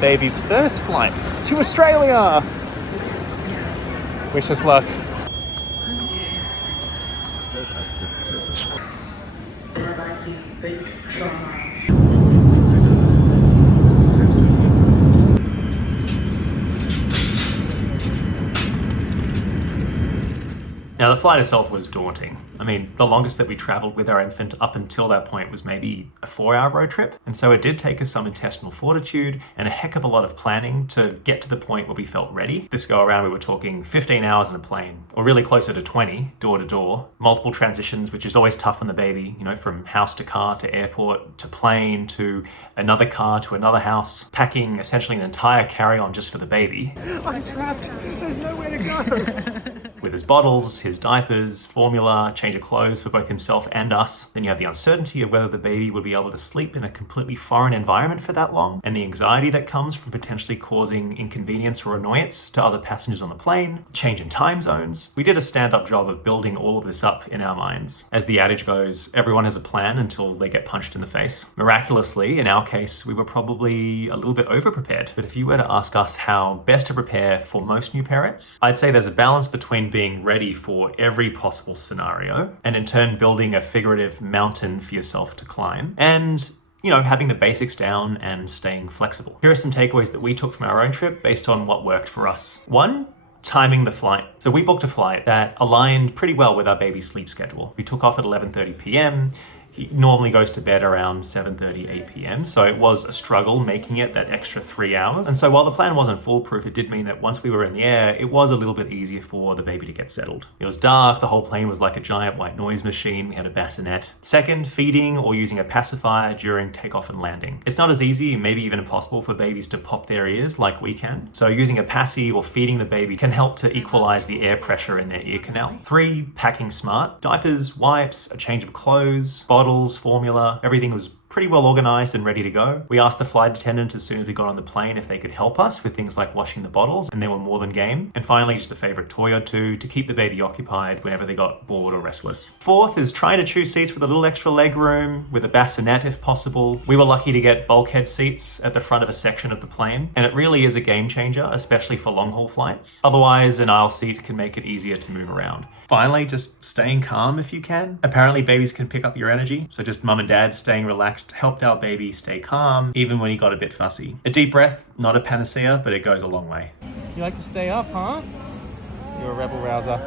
baby's first flight to Australia. Wish us luck. Now, the flight itself was daunting. I mean, the longest that we traveled with our infant up until that point was maybe a 4-hour road trip. And so it did take us some intestinal fortitude and a heck of a lot of planning to get to the point where we felt ready. This go around, we were talking 15 hours in a plane, or really closer to 20, door to door. Multiple transitions, which is always tough on the baby, you know, from house to car to airport to plane to another car to another house, packing essentially an entire carry-on just for the baby. I'm trapped. There's nowhere to go. With his bottles, his diapers, formula, change of clothes for both himself and us. Then you have the uncertainty of whether the baby would be able to sleep in a completely foreign environment for that long, and the anxiety that comes from potentially causing inconvenience or annoyance to other passengers on the plane, change in time zones. We did a stand-up job of building all of this up in our minds. As the adage goes, everyone has a plan until they get punched in the face. Miraculously, in our case, we were probably a little bit over-prepared. But if you were to ask us how best to prepare for most new parents, I'd say there's a balance between being ready for every possible scenario and in turn building a figurative mountain for yourself to climb, and having the basics down and staying flexible. Here are some takeaways that we took from our own trip based on what worked for us. 1, timing the flight. So we booked a flight that aligned pretty well with our baby's sleep schedule. We took off at 11:30 p.m. He normally goes to bed around 7:30, 8 p.m. So it was a struggle making it that extra 3 hours. And so while the plan wasn't foolproof, it did mean that once we were in the air, it was a little bit easier for the baby to get settled. It was dark. The whole plane was like a giant white noise machine. We had a bassinet. Second, feeding or using a pacifier during takeoff and landing. It's not as easy, maybe even impossible, for babies to pop their ears like we can. So using a passy or feeding the baby can help to equalize the air pressure in their ear canal. 3, packing smart. Diapers, wipes, a change of clothes, bottles, formula, everything was pretty well organized and ready to go. We asked the flight attendant as soon as we got on the plane if they could help us with things like washing the bottles, and they were more than game. And finally, just a favorite toy or two to keep the baby occupied whenever they got bored or restless. 4th is trying to choose seats with a little extra leg room, with a bassinet if possible. We were lucky to get bulkhead seats at the front of a section of the plane, and it really is a game changer, especially for long haul flights. Otherwise, an aisle seat can make it easier to move around. Finally, just staying calm if you can. Apparently babies can pick up your energy, so just mum and dad staying relaxed helped our baby stay calm, even when he got a bit fussy. A deep breath, not a panacea, but it goes a long way. You like to stay up, huh? You're a rebel rouser.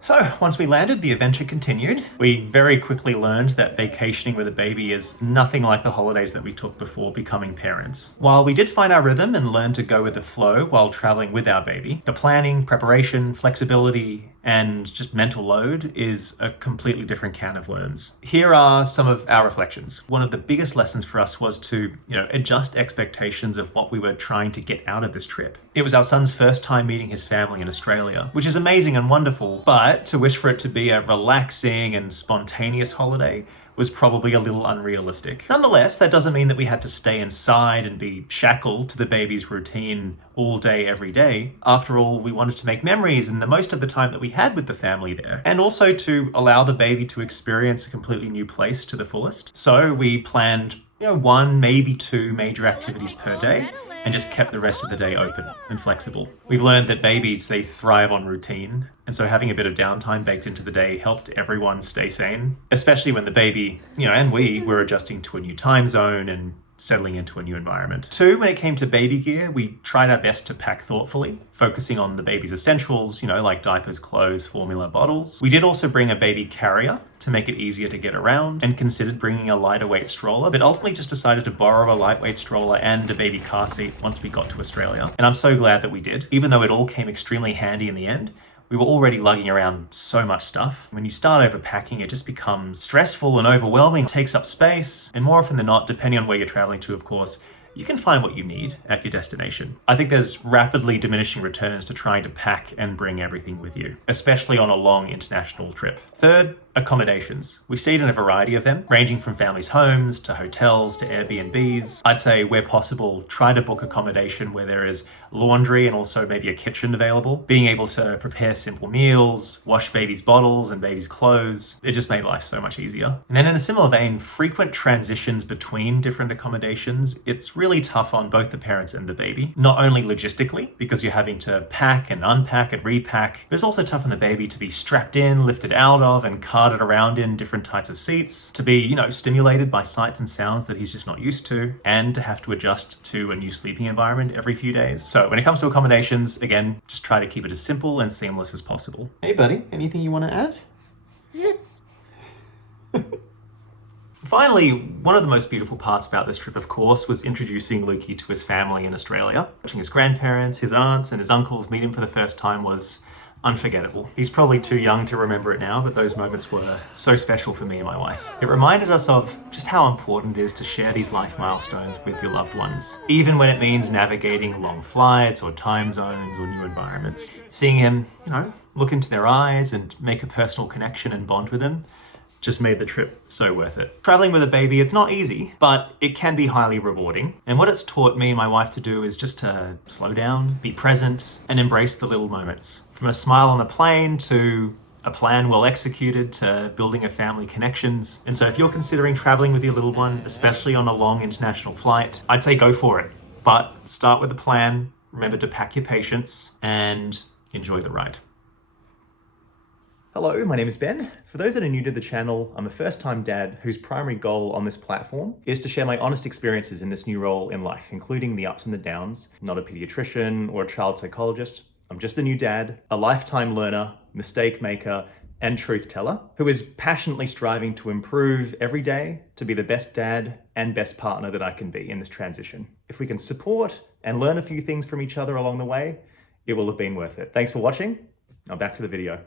So once we landed, the adventure continued. We very quickly learned that vacationing with a baby is nothing like the holidays that we took before becoming parents. While we did find our rhythm and learn to go with the flow while traveling with our baby, the planning, preparation, flexibility, and just mental load is a completely different can of worms. Here are some of our reflections. One of the biggest lessons for us was to, adjust expectations of what we were trying to get out of this trip. It was our son's first time meeting his family in Australia, which is amazing and wonderful, but to wish for it to be a relaxing and spontaneous holiday was probably a little unrealistic. Nonetheless, that doesn't mean that we had to stay inside and be shackled to the baby's routine all day, every day. After all, we wanted to make memories and the most of the time that we had with the family there, and also to allow the baby to experience a completely new place to the fullest. So we planned, 1, maybe 2 major activities per day, and just kept the rest of the day open and flexible. We've learned that babies, they thrive on routine, and so having a bit of downtime baked into the day helped everyone stay sane, especially when the baby, and we were adjusting to a new time zone and settling into a new environment. 2, when it came to baby gear, we tried our best to pack thoughtfully, focusing on the baby's essentials, like diapers, clothes, formula, bottles. We did also bring a baby carrier to make it easier to get around, and considered bringing a lighter weight stroller, but ultimately just decided to borrow a lightweight stroller and a baby car seat once we got to Australia. And I'm so glad that we did. Even though it all came extremely handy in the end, we were already lugging around so much stuff. When you start overpacking, it just becomes stressful and overwhelming, takes up space, and more often than not, depending on where you're traveling to, of course, you can find what you need at your destination. I think there's rapidly diminishing returns to trying to pack and bring everything with you, especially on a long international trip. Third, accommodations. We see it in a variety of them, ranging from families' homes to hotels to Airbnbs. I'd say where possible, try to book accommodation where there is laundry and also maybe a kitchen available. Being able to prepare simple meals, wash baby's bottles and baby's clothes, it just made life so much easier. And then in a similar vein, frequent transitions between different accommodations, it's really tough on both the parents and the baby. Not only logistically, because you're having to pack and unpack and repack, but it's also tough on the baby to be strapped in, lifted out of, and carted around in different types of seats, to be, stimulated by sights and sounds that he's just not used to, and to have to adjust to a new sleeping environment every few days. So when it comes to accommodations, again, just try to keep it as simple and seamless as possible. Hey buddy, anything you want to add? Finally, one of the most beautiful parts about this trip, of course, was introducing Lukey to his family in Australia. Watching his grandparents, his aunts, and his uncles meet him for the first time was unforgettable. He's probably too young to remember it now, but those moments were so special for me and my wife. It reminded us of just how important it is to share these life milestones with your loved ones, even when it means navigating long flights or time zones or new environments. Seeing him, look into their eyes and make a personal connection and bond with them just made the trip so worth it. Traveling with a baby, it's not easy, but it can be highly rewarding. And what it's taught me and my wife to do is just to slow down, be present, and embrace the little moments. From a smile on the plane to a plan well executed to building a family connections. And so if you're considering traveling with your little one, especially on a long international flight, I'd say go for it. But start with a plan, remember to pack your patience, and enjoy the ride. Hello, my name is Ben. For those that are new to the channel, I'm a first-time dad whose primary goal on this platform is to share my honest experiences in this new role in life, including the ups and the downs. I'm not a pediatrician or a child psychologist. I'm just a new dad, a lifetime learner, mistake maker, and truth teller who is passionately striving to improve every day to be the best dad and best partner that I can be in this transition. If we can support and learn a few things from each other along the way, it will have been worth it. Thanks for watching. Now back to the video.